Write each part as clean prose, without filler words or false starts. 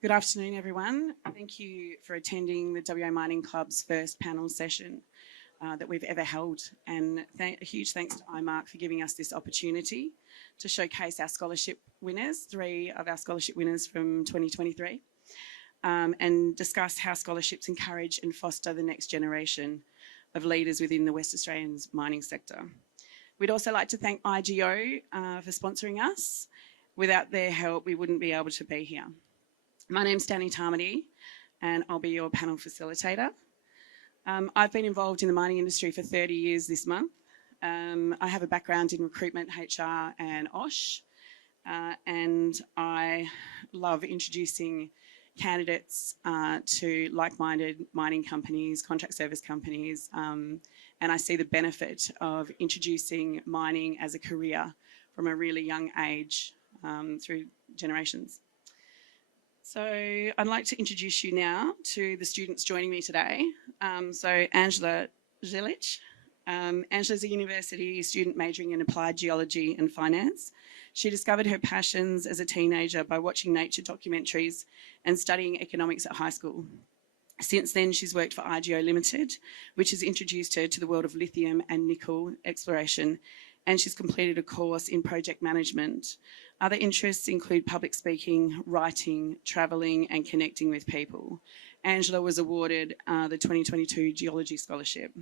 Good afternoon, everyone. Thank you for attending the WA Mining Club's first panel session that we've ever held. And a huge thanks to IMARC for giving us this opportunity to showcase our scholarship winners, 3 of our scholarship winners from 2023, and discuss how scholarships encourage and foster the next generation of leaders within the West Australian mining sector. We'd also like to thank IGO for sponsoring us. Without their help, we wouldn't be able to be here. My name's Dani Tamati, and I'll be your panel facilitator. I've been involved in the mining industry for 30 years this month. I have a background in recruitment, HR and OSH, and I love introducing candidates to like-minded mining companies, contract service companies, and I see the benefit of introducing mining as a career from a really young age through generations. So I'd like to introduce you now to the students joining me today. So Angela Zjalic. Angela's a university student majoring in applied geology and finance. She discovered her passions as a teenager by watching nature documentaries and studying economics at high school. Since then, she's worked for IGO Limited, which has introduced her to the world of lithium and nickel exploration, and she's completed a course in project management. Other interests include public speaking, writing, travelling and connecting with people. Angela was awarded the 2022 Geology Scholarship.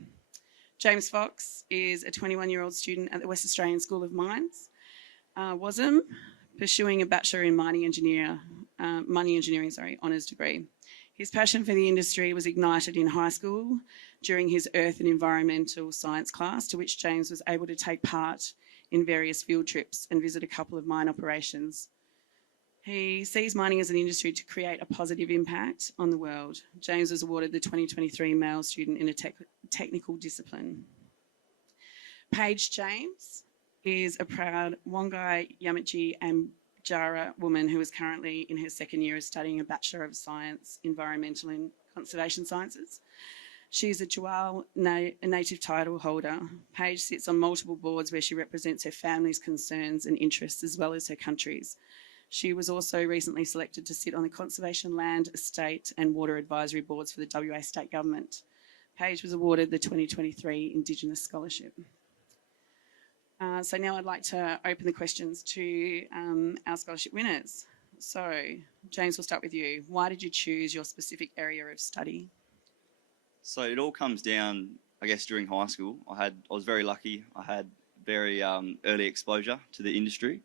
James Fox is a 21-year-old student at the West Australian School of Mines, WASM, pursuing a Bachelor in Mining Engineering honours degree. His passion for the industry was ignited in high school during his Earth and Environmental Science class, to which James was able to take part in various field trips and visit a couple of mine operations. He sees mining as an industry to create a positive impact on the world. James was awarded the 2023 Male Student in a Technical Discipline. Paige James is a proud Wongai Yamaji and Jara woman who is currently in her second year of studying a Bachelor of Science, Environmental and Conservation Sciences. She is a Dual Native title holder. Paige sits on multiple boards where she represents her family's concerns and interests as well as her country's. She was also recently selected to sit on the Conservation Land, Estate and Water Advisory Boards for the WA State Government. Paige was awarded the 2023 Indigenous Scholarship. So now I'd like to open the questions to our scholarship winners. So, James, we'll start with you. Why did you choose your specific area of study? So it all comes down, I guess, during high school. I was very lucky. I had very early exposure to the industry,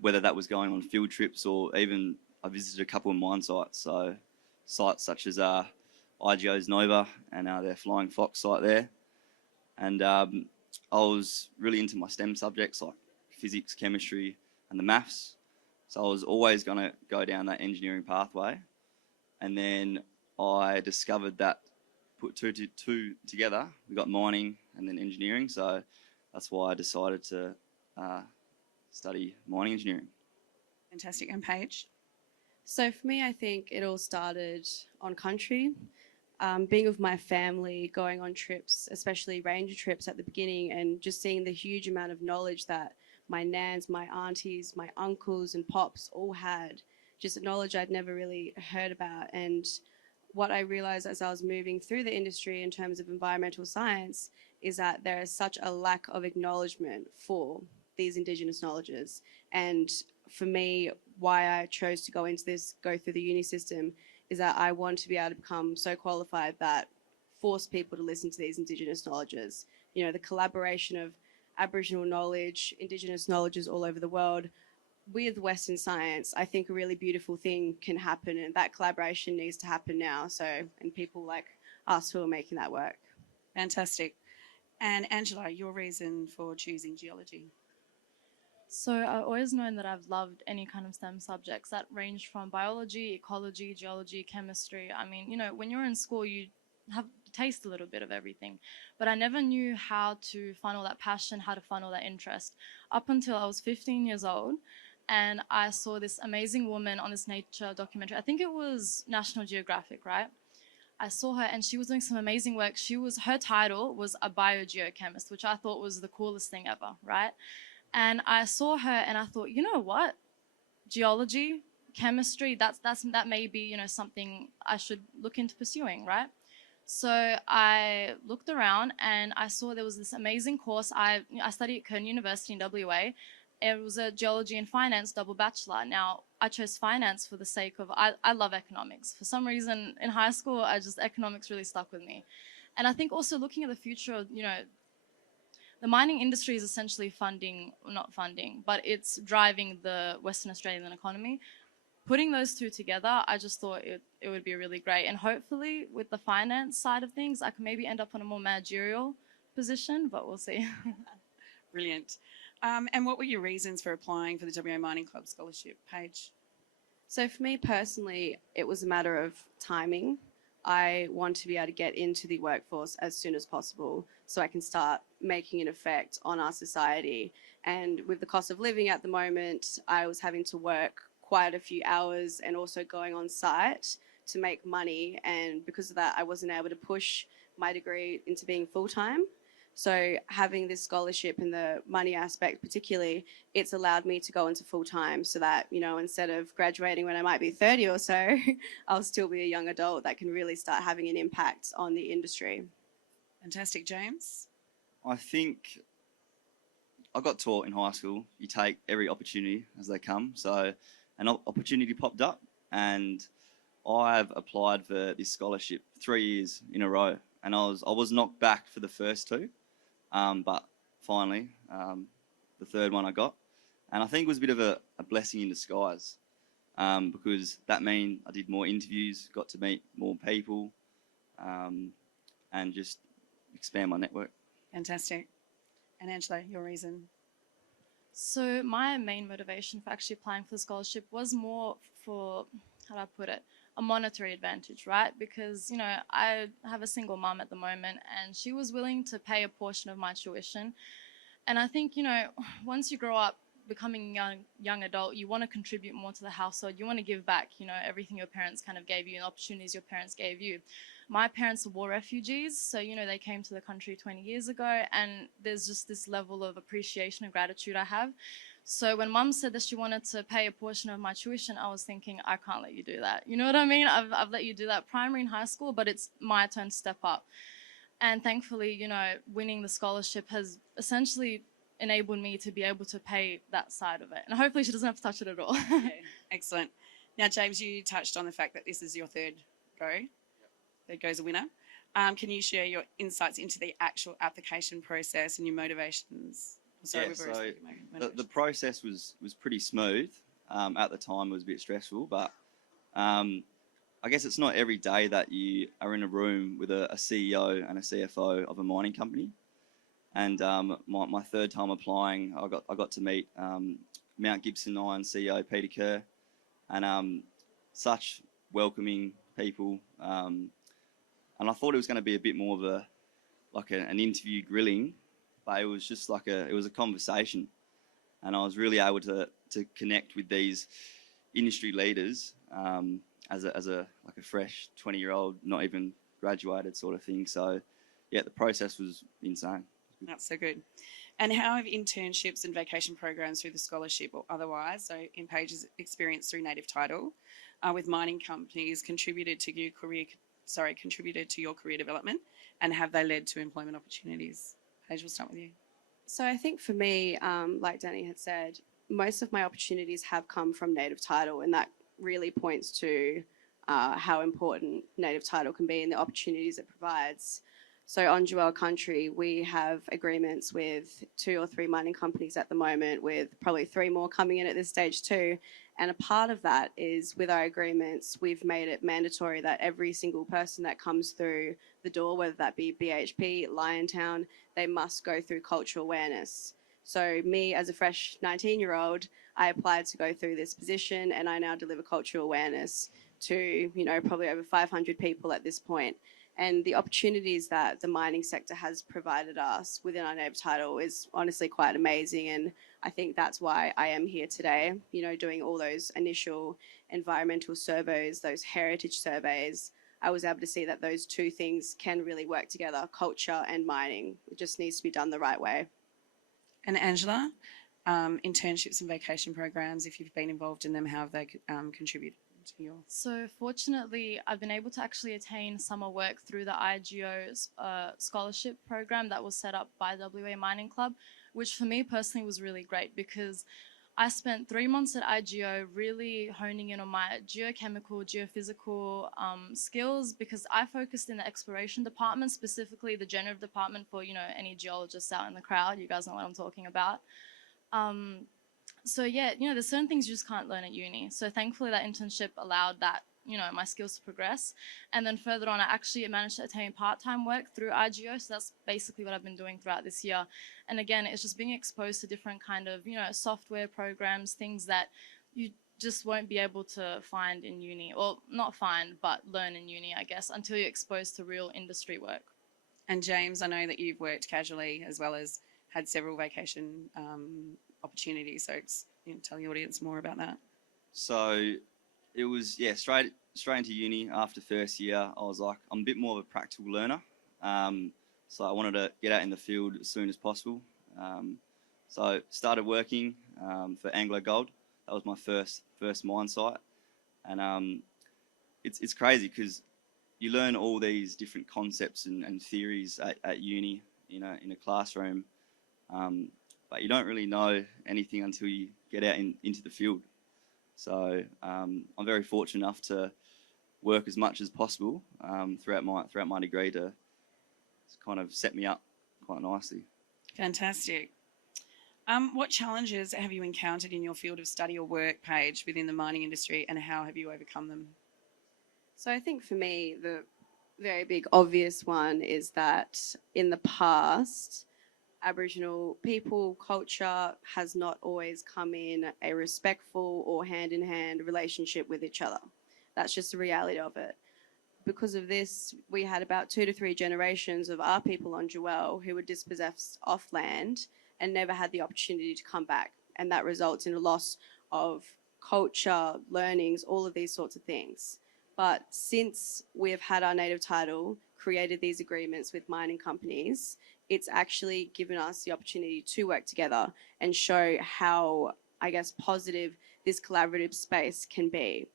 whether that was going on field trips or even I visited a couple of mine sites. So sites such as IGO's Nova and their Flying Fox site there. And I was really into my STEM subjects like physics, chemistry and the maths. So I was always going to go down that engineering pathway. And then I discovered that put two together, we got mining and then engineering. So that's why I decided to study mining engineering. Fantastic. And Paige? So for me, I think it all started on country. Being with my family, going on trips, especially ranger trips at the beginning, and just seeing the huge amount of knowledge that my nans, my aunties, my uncles and pops all had, just knowledge I'd never really heard about. And what I realized as I was moving through the industry in terms of environmental science is that there is such a lack of acknowledgement for these Indigenous knowledges. And for me, why I chose to go into this, go through the uni system, is that I want to be able to become so qualified that force people to listen to these Indigenous knowledges. You know, the collaboration of Aboriginal knowledge, Indigenous knowledges all over the world. With Western science, I think a really beautiful thing can happen, and that collaboration needs to happen now. So, and people like us who are making that work. Fantastic. And Angela, your reason for choosing geology? So I've always known that I've loved any kind of STEM subjects that range from biology, ecology, geology, chemistry. I mean, you know, when you're in school, you have taste a little bit of everything, but I never knew how to funnel that passion, how to funnel that interest, up until I was 15 years old. And I saw this amazing woman on this nature documentary. I think it was National Geographic, right? I saw her and she was doing some amazing work. Her title was a biogeochemist, which I thought was the coolest thing ever, right? And I saw her and I thought, you know what? Geology, chemistry, that may be, you know, something I should look into pursuing, right? So I looked around and I saw there was this amazing course. I studied at Curtin University in WA. It was a geology and finance double bachelor. Now, I chose finance for the sake of, I love economics. For some reason, in high school, economics really stuck with me. And I think also looking at the future, you know, the mining industry is essentially not funding, but it's driving the Western Australian economy. Putting those two together, I just thought it would be really great. And hopefully with the finance side of things, I can maybe end up in a more managerial position, but we'll see. Brilliant. And what were your reasons for applying for the WA Mining Club scholarship, Paige? So for me personally, it was a matter of timing. I want to be able to get into the workforce as soon as possible so I can start making an effect on our society. And with the cost of living at the moment, I was having to work quite a few hours and also going on site to make money. And because of that, I wasn't able to push my degree into being full-time. So having this scholarship and the money aspect particularly, it's allowed me to go into full-time so that, you know, instead of graduating when I might be 30 or so, I'll still be a young adult that can really start having an impact on the industry. Fantastic. James? I think I got taught in high school, you take every opportunity as they come. So an opportunity popped up and I've applied for this scholarship 3 years in a row. And I was knocked back for the first two, but finally, the third one I got. And I think it was a bit of a blessing in disguise because that meant I did more interviews, got to meet more people, and just expand my network. Fantastic. And Angela, your reason? So my main motivation for actually applying for the scholarship was more for, how do I put it, a monetary advantage, right? Because, you know, I have a single mum at the moment and she was willing to pay a portion of my tuition. And I think, you know, once you grow up becoming a young adult, you want to contribute more to the household. You want to give back, you know, everything your parents kind of gave you and opportunities your parents gave you. My parents are war refugees, so, you know, they came to the country 20 years ago and there's just this level of appreciation and gratitude I have. So when mum said that she wanted to pay a portion of my tuition, I was thinking, I can't let you do that. You know what I mean? I've let you do that primary and high school, but it's my turn to step up. And thankfully, you know, winning the scholarship has essentially enabled me to be able to pay that side of it. And hopefully she doesn't have to touch it at all. Okay, excellent. Now, James, you touched on the fact that this is your third go. Third go's a winner. Can you share your insights into the actual application process and your motivations? Sorry, Yeah, so the process was pretty smooth. At the time, it was a bit stressful, but I guess it's not every day that you are in a room with a CEO and a CFO of a mining company. And my third time applying, I got to meet Mount Gibson Iron CEO Peter Kerr, and such welcoming people. And I thought it was going to be a bit more of an interview grilling, but it was just it was a conversation, and I was really able to connect with these industry leaders as a fresh 20-year-old, not even graduated sort of thing. So yeah, the process was insane. That's so good. And how have internships and vacation programs through the scholarship or otherwise, so in Paige's experience through native title, with mining companies contributed to your career development, and have they led to employment opportunities? Paige, we'll start with you. So I think for me, like Dani had said, most of my opportunities have come from native title, and that really points to how important native title can be and the opportunities it provides. So on Jewel country, we have agreements with 2 or 3 mining companies at the moment, with probably 3 more coming in at this stage too. And a part of that is with our agreements, we've made it mandatory that every single person that comes through the door, whether that be BHP, Liontown, they must go through cultural awareness. So me as a fresh 19-year-old, I applied to go through this position, and I now deliver cultural awareness to, you know, probably over 500 people at this point. And the opportunities that the mining sector has provided us within our native title is honestly quite amazing. And I think that's why I am here today, you know, doing all those initial environmental surveys, those heritage surveys. I was able to see that those two things can really work together, culture and mining. It just needs to be done the right way. And Angela, internships and vacation programs, if you've been involved in them, how have they contributed to your... So fortunately, I've been able to actually attain summer work through the IGO scholarship program that was set up by WA Mining Club, which for me personally was really great because I spent 3 months at IGO really honing in on my geochemical, geophysical skills because I focused in the exploration department, specifically the generative department for, any geologists out in the crowd. You guys know what I'm talking about. So yeah, there's certain things you just can't learn at uni. So thankfully that internship allowed that, my skills to progress. And then further on, I actually managed to attain part-time work through IGO. So that's basically what I've been doing throughout this year. And again, it's just being exposed to different kind of, software programs, things that you just won't be able to find in uni, or not find, but learn in uni, I guess, until you're exposed to real industry work. And James, I know that you've worked casually as well as had several vacation opportunities. So tell the audience more about that. So it was, straight into uni after first year. I was like, I'm a bit more of a practical learner. So I wanted to get out in the field as soon as possible. So started working for Anglo Gold. That was my first mine site. And it's crazy because you learn all these different concepts and theories at uni, in a classroom. But you don't really know anything until you get out into the field. So I'm very fortunate enough to work as much as possible throughout my degree to kind of set me up quite nicely. Fantastic. What challenges have you encountered in your field of study or work, Paige, within the mining industry, and how have you overcome them? So I think for me, the very big obvious one is that in the past, Aboriginal people, culture has not always come in a respectful or hand-in-hand relationship with each other. That's just the reality of it. Because of this, we had about 2 to 3 generations of our people on Jewel who were dispossessed off land and never had the opportunity to come back. And that results in a loss of culture, learnings, all of these sorts of things. But since we have had our native title, created these agreements with mining companies, it's actually given us the opportunity to work together and show how, I guess, positive this collaborative space can be.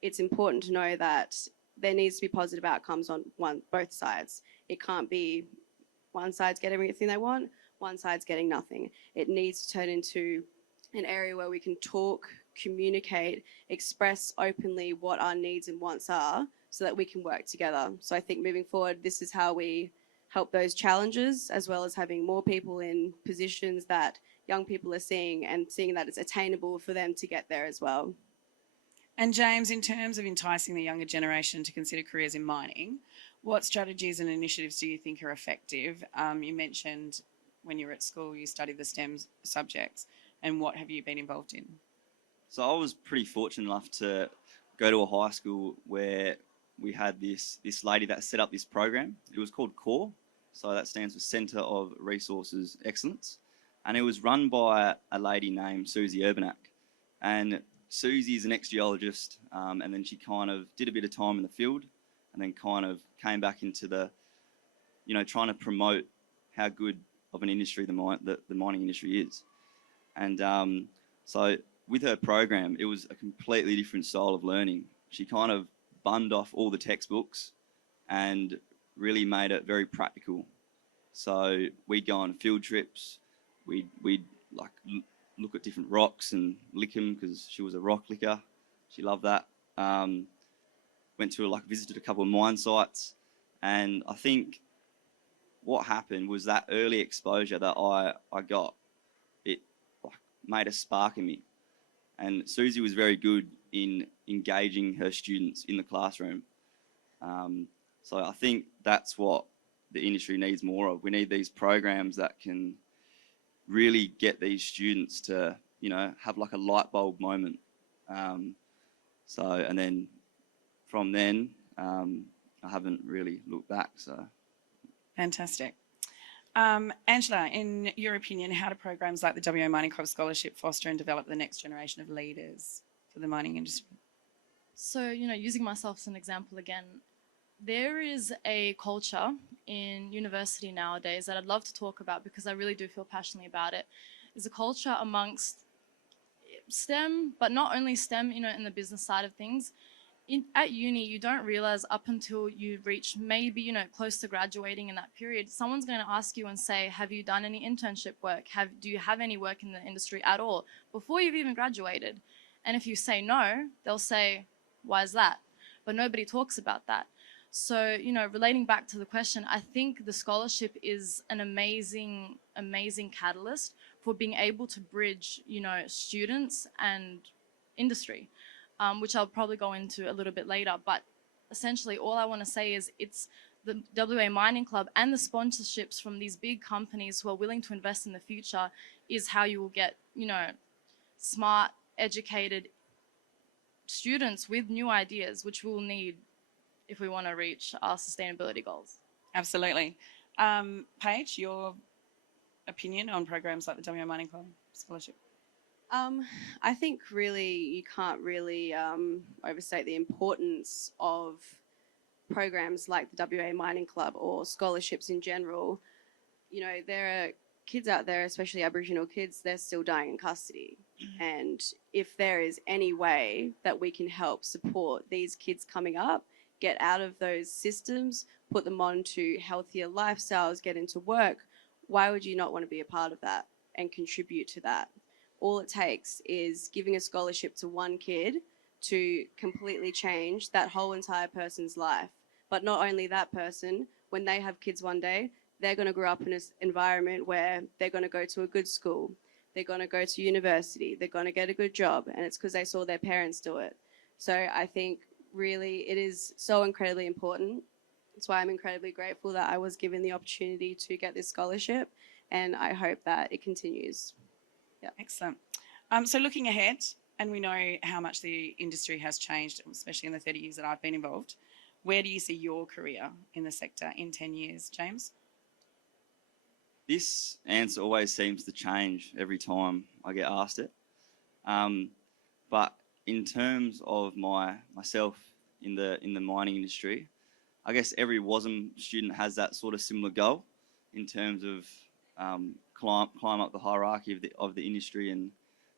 It's important to know that there needs to be positive outcomes on both sides. It can't be one side's getting everything they want, one side's getting nothing. It needs to turn into an area where we can talk, communicate, express openly what our needs and wants are so that we can work together. So I think moving forward, this is how we help those challenges, as well as having more people in positions that young people are seeing and seeing that it's attainable for them to get there as well. And James, in terms of enticing the younger generation to consider careers in mining, what strategies and initiatives do you think are effective? You mentioned when you were at school, you studied the STEM subjects, and what have you been involved in? So I was pretty fortunate enough to go to a high school where we had this lady that set up this program. It was called CORE, so that stands for Centre of Resources Excellence, and it was run by a lady named Susie Urbanak. And Susie is an ex-geologist, and then she kind of did a bit of time in the field, and then kind of came back into the, trying to promote how good of an industry the mining industry is. And so with her program, it was a completely different style of learning. She kind of bunned off all the textbooks and really made it very practical. So we'd go on field trips, we'd like look at different rocks and lick them because she was a rock licker. She loved that. Went to visited a couple of mine sites, and I think what happened was that early exposure that I got, it made a spark in me. And Susie was very good in engaging her students in the classroom. So I think that's what the industry needs more of. We need these programs that can really get these students to, have like a light bulb moment. And then from then, I haven't really looked back. So Fantastic. Angela, in your opinion, how do programs like the WA Mining Club Scholarship foster and develop the next generation of leaders for the mining industry? So, using myself as an example again, there is a culture in university nowadays that I'd love to talk about because I really do feel passionately about it. is a culture amongst STEM, but not only STEM, you know, in the business side of things. At uni, you don't realize up until you reach maybe, you know, close to graduating in that period, someone's going to ask you and say, have you done any internship work? Do you have any work in the industry at all before you've even graduated? And if you say no, they'll say, why is that? But nobody talks about that. So, you know, relating back to the question, I think the scholarship is an amazing, amazing catalyst for being able to bridge, you know, students and industry, which I'll probably go into a little bit later. But essentially, all I want to say is it's the WA Mining Club and the sponsorships from these big companies who are willing to invest in the future is how you will get, you know, smart, educated students with new ideas, which we'll need if we want to reach our sustainability goals. Absolutely. Paige, your opinion on programs like the WA Mining Club Scholarship? I think really you can't really overstate the importance of programs like the WA Mining Club or scholarships in general. You know, there are kids out there, especially Aboriginal kids, they're still dying in custody. And if there is any way that we can help support these kids coming up, get out of those systems, put them on to healthier lifestyles, get into work, why would you not want to be a part of that and contribute to that? All it takes is giving a scholarship to one kid to completely change that whole entire person's life. But not only that person, when they have kids one day, they're going to grow up in an environment where they're going to go to a good school, they're going to go to university, they're going to get a good job, and it's because they saw their parents do it. So I think really it is so incredibly important. That's why I'm incredibly grateful that I was given the opportunity to get this scholarship, and I hope that it continues. Yeah. Excellent. So looking ahead, and we know how much the industry has changed, especially in the 30 years that I've been involved, where do you see your career in the sector in 10 years, James? This answer always seems to change every time I get asked it. But in terms of myself in the mining industry, I guess every WASM student has that sort of similar goal in terms of climb up the hierarchy of the industry and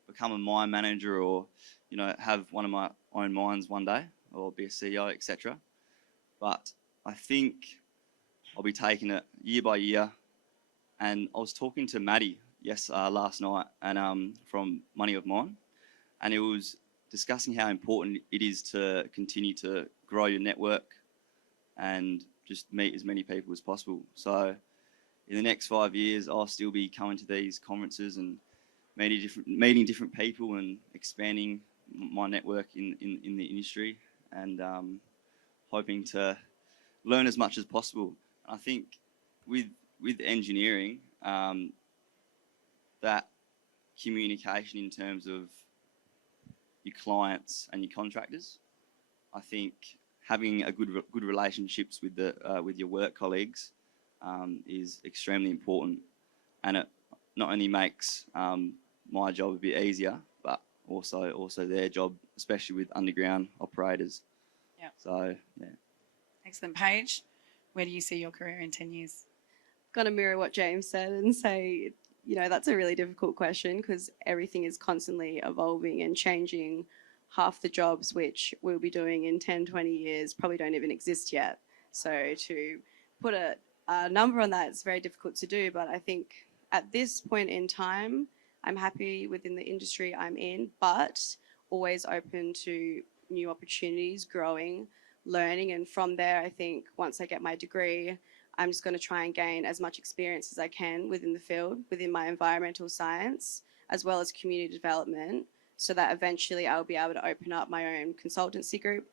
become a mine manager, or, you know, have one of my own mines one day, or be a CEO, etc. But I think I'll be taking it year by year. And I was talking to Maddie last night, and from Money of Mine, and it was discussing how important it is to continue to grow your network and just meet as many people as possible. So in the next 5 years, I'll still be coming to these conferences and meeting different people and expanding my network in the industry, and hoping to learn as much as possible. I think with engineering, that communication in terms of your clients and your contractors, I think having a good relationships with your work colleagues is extremely important, and it not only makes my job a bit easier, but also their job, especially with underground operators. Yeah. So yeah. Excellent. Paige, where do you see your career in 10 years? Going to mirror what James said and say, you know, that's a really difficult question because everything is constantly evolving and changing. Half the jobs which we'll be doing in 10, 20 years probably don't even exist yet. So to put a number on that, it's very difficult to do. But I think at this point in time, I'm happy within the industry I'm in, but always open to new opportunities, growing, learning. And from there, I think once I get my degree, I'm just going to try and gain as much experience as I can within the field, within my environmental science, as well as community development, so that eventually I'll be able to open up my own consultancy group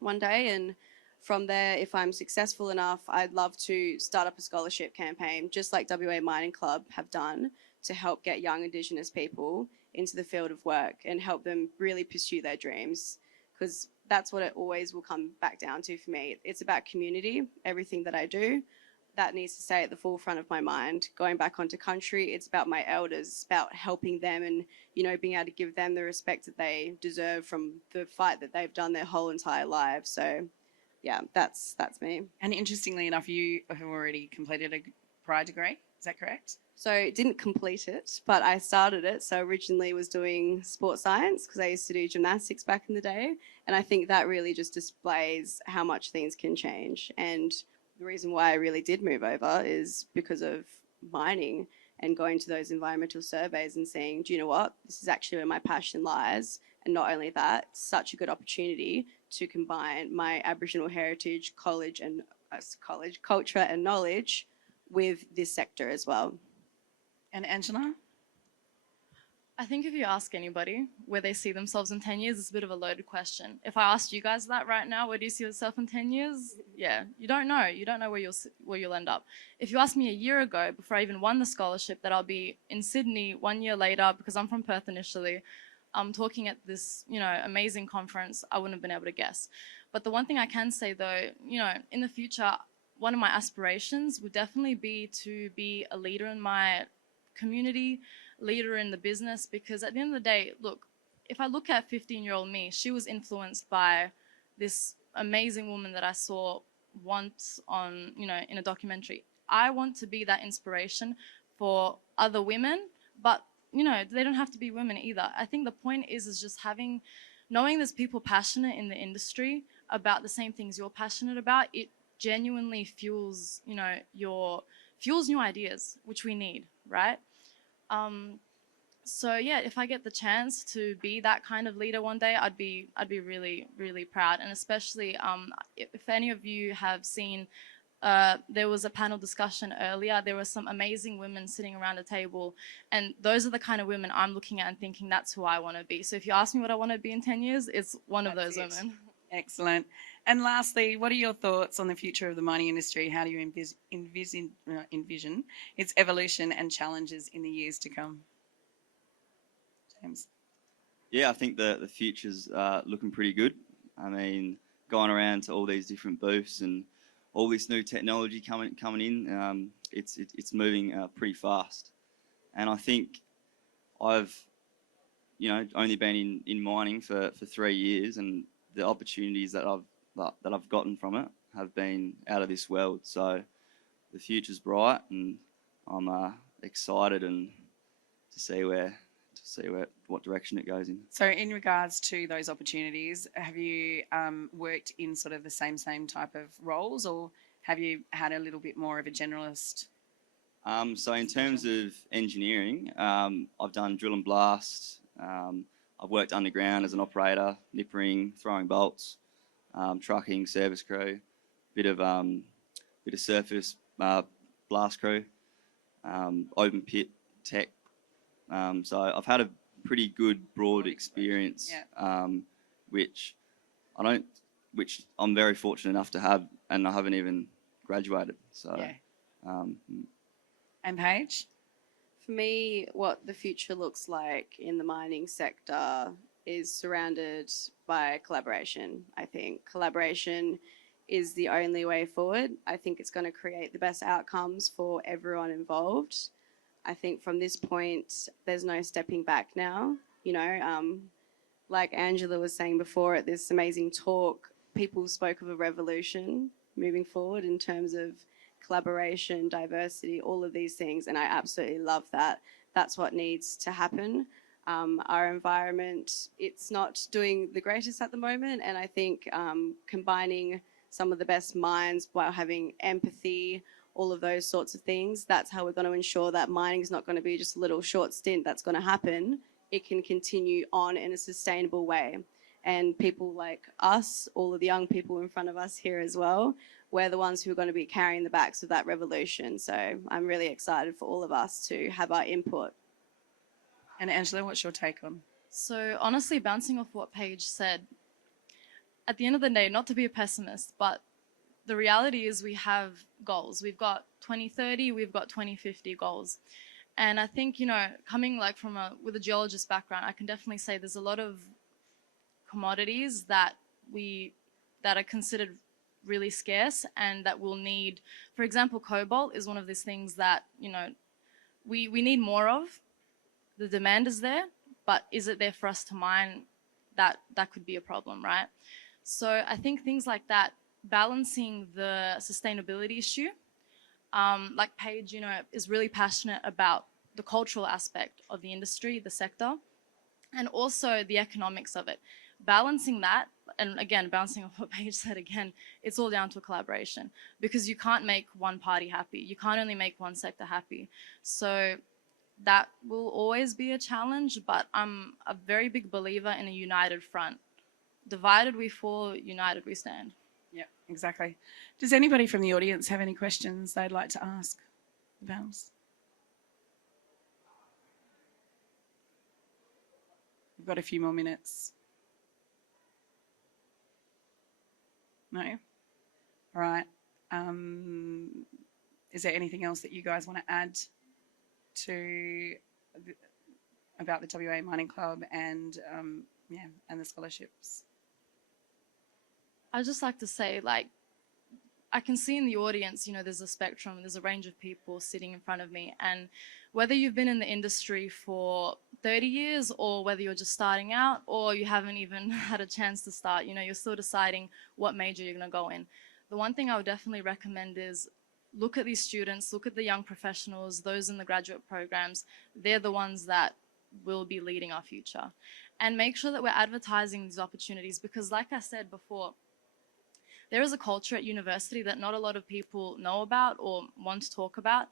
one day. And from there, if I'm successful enough, I'd love to start up a scholarship campaign, just like WA Mining Club have done, to help get young Indigenous people into the field of work and help them really pursue their dreams. Because that's what it always will come back down to for me. It's about community. Everything that I do, that needs to stay at the forefront of my mind. Going back onto country, it's about my elders, it's about helping them and, you know, being able to give them the respect that they deserve from the fight that they've done their whole entire lives. So yeah, that's me. And interestingly enough, you have already completed a prior degree. Is that correct? So didn't complete it, but I started it. So originally was doing sports science because I used to do gymnastics back in the day. And I think that really just displays how much things can change. And the reason why I really did move over is because of mining and going to those environmental surveys and saying, do you know what? This is actually where my passion lies. And not only that, such a good opportunity to combine my Aboriginal heritage, college, culture and knowledge with this sector as well. And Angela? I think if you ask anybody where they see themselves in 10 years, it's a bit of a loaded question. If I asked you guys that right now, where do you see yourself in 10 years? Yeah, you don't know. You don't know where you'll end up. If you asked me a year ago, before I even won the scholarship, that I'll be in Sydney 1 year later, because I'm from Perth initially, talking at this, amazing conference, I wouldn't have been able to guess. But the one thing I can say though, in the future, one of my aspirations would definitely be to be a leader in my community, leader in the business, because at the end of the day, look, if I look at 15-year-old me, she was influenced by this amazing woman that I saw once on, in a documentary. I want to be that inspiration for other women, but, they don't have to be women either. I think the point is just knowing there's people passionate in the industry about the same things you're passionate about. It genuinely fuels, fuels new ideas, which we need, right? So yeah, if I get the chance to be that kind of leader one day, I'd be really, really proud. And especially if any of you have seen, there was a panel discussion earlier. There were some amazing women sitting around a table, and those are the kind of women I'm looking at and thinking that's who I want to be. So if you ask me what I want to be in 10 years, it's one of those women. Excellent. And lastly, what are your thoughts on the future of the mining industry? How do you envision its evolution and challenges in the years to come? James? Yeah, I think the future's looking pretty good. I mean, going around to all these different booths and all this new technology coming in, it's moving pretty fast. And I think I've only been in mining for 3 years, and the opportunities that I've gotten from it have been out of this world. So the future's bright, and I'm excited and to see what direction it goes in. So in regards to those opportunities, have you worked in sort of the same type of roles, or have you had a little bit more of a generalist? So in terms of engineering, I've done drill and blast. I've worked underground as an operator, nippering, throwing bolts, trucking, service crew, bit of surface blast crew, open pit tech. So I've had a pretty good broad experience, yeah. which I'm very fortunate enough to have, and I haven't even graduated. So, yeah. And Paige? For me, what the future looks like in the mining sector is surrounded by collaboration. I think collaboration is the only way forward. I think it's going to create the best outcomes for everyone involved. I think from this point, there's no stepping back now. Like Angela was saying before at this amazing talk, people spoke of a revolution moving forward in terms of collaboration, diversity, all of these things, and I absolutely love that. That's what needs to happen. Our environment, it's not doing the greatest at the moment, and I think combining some of the best minds while having empathy, all of those sorts of things, that's how we're going to ensure that mining is not going to be just a little short stint that's going to happen. It can continue on in a sustainable way. And people like us, all of the young people in front of us here as well, we're the ones who are going to be carrying the backs of that revolution. So I'm really excited for all of us to have our input. And Angela, what's your take on? So honestly, bouncing off what Paige said, at the end of the day, not to be a pessimist, but the reality is we have goals. We've got 2030, we've got 2050 goals. And I think, coming with a geologist background, I can definitely say there's a lot of commodities that are considered really scarce and that we'll need. For example, cobalt is one of these things that, we need more of. The demand is there, but is it there for us to mine? That could be a problem, right? So I think things like that, balancing the sustainability issue Like Paige, you know, is really passionate about the cultural aspect of the industry, the sector, and also the economics of it. Balancing that, and again, bouncing off what Paige said again, it's all down to a collaboration, because you can't make one party happy. You can't only make one sector happy. So that will always be a challenge, but I'm a very big believer in a united front. Divided we fall, united we stand. Yeah, exactly. Does anybody from the audience have any questions they'd like to ask the panels? We've got a few more minutes. No? All right. Is there anything else that you guys want to add to about the WA Mining Club and and the scholarships? I'd just like to say, like, I can see in the audience, you know, there's a spectrum, there's a range of people sitting in front of me, and whether you've been in the industry for 30 years or whether you're just starting out or you haven't even had a chance to start, you know, you're still deciding what major you're going to go in. The one thing I would definitely recommend is look at these students, look at the young professionals, those in the graduate programs. They're the ones that will be leading our future. And make sure that we're advertising these opportunities, because like I said before, there is a culture at university that not a lot of people know about or want to talk about.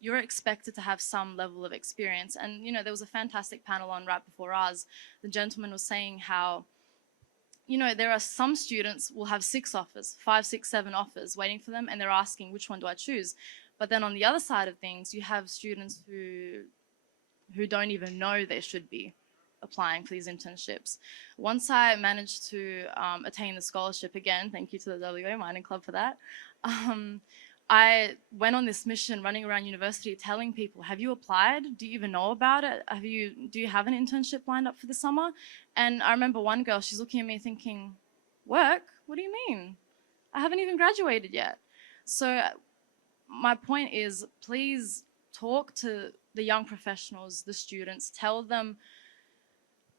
You're expected to have some level of experience. And, you know, there was a fantastic panel on right before ours. The gentleman was saying how, you know, there are some students will have 6 offers, 5, 6, 7 offers waiting for them, and they're asking, which one do I choose? But then on the other side of things, you have students who don't even know they should be applying for these internships. Once I managed to attain the scholarship, again, thank you to the WA Mining Club for that, I went on this mission running around university telling people, have you applied? Do you even know about it? Do you have an internship lined up for the summer? And I remember one girl, she's looking at me thinking, work? What do you mean? I haven't even graduated yet. So my point is, please talk to the young professionals, the students, tell them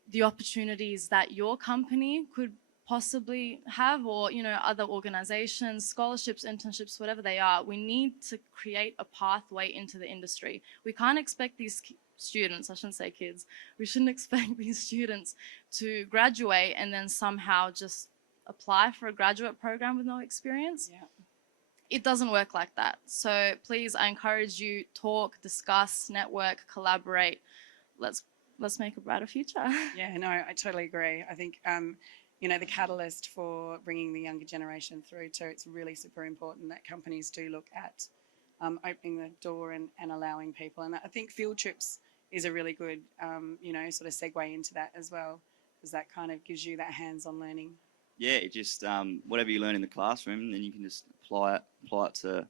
the opportunities that your company could possibly have, or, you know, other organizations, scholarships, internships, whatever they are. We need to create a pathway into the industry. We can't expect these students, I shouldn't say kids, we shouldn't expect these students to graduate and then somehow just apply for a graduate program with no experience. Yeah. It doesn't work like that. So please, I encourage you, talk, discuss, network, collaborate. Let's make a brighter future. Yeah, no, I totally agree. I think, you know, the catalyst for bringing the younger generation through too, it's really super important that companies do look at opening the door and allowing people. And I think field trips is a really good, you know, sort of segue into that as well, because that kind of gives you that hands-on learning. Yeah, it just whatever you learn in the classroom, then you can just apply it to the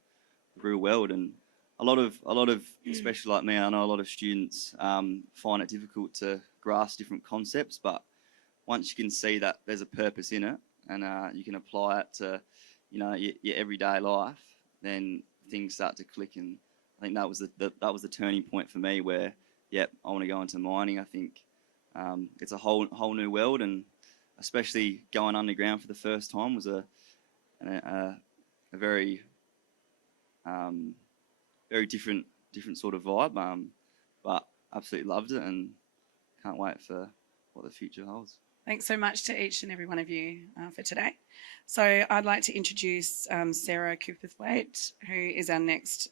real world. And a lot of especially like me, I know a lot of students find it difficult to grasp different concepts, but once you can see that there's a purpose in it and you can apply it to, you know, your everyday life, then things start to click. And I think that was the turning point for me, where I want to go into mining. I think it's a whole new world, and especially going underground for the first time was a very very different sort of vibe, but absolutely loved it and can't wait for what the future holds. Thanks so much to each and every one of you for today. So I'd like to introduce Sarah Cooperthwaite, who is our next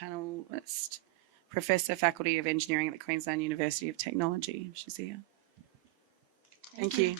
panelist, Professor, Faculty of Engineering at the Queensland University of Technology. She's here. Thank you.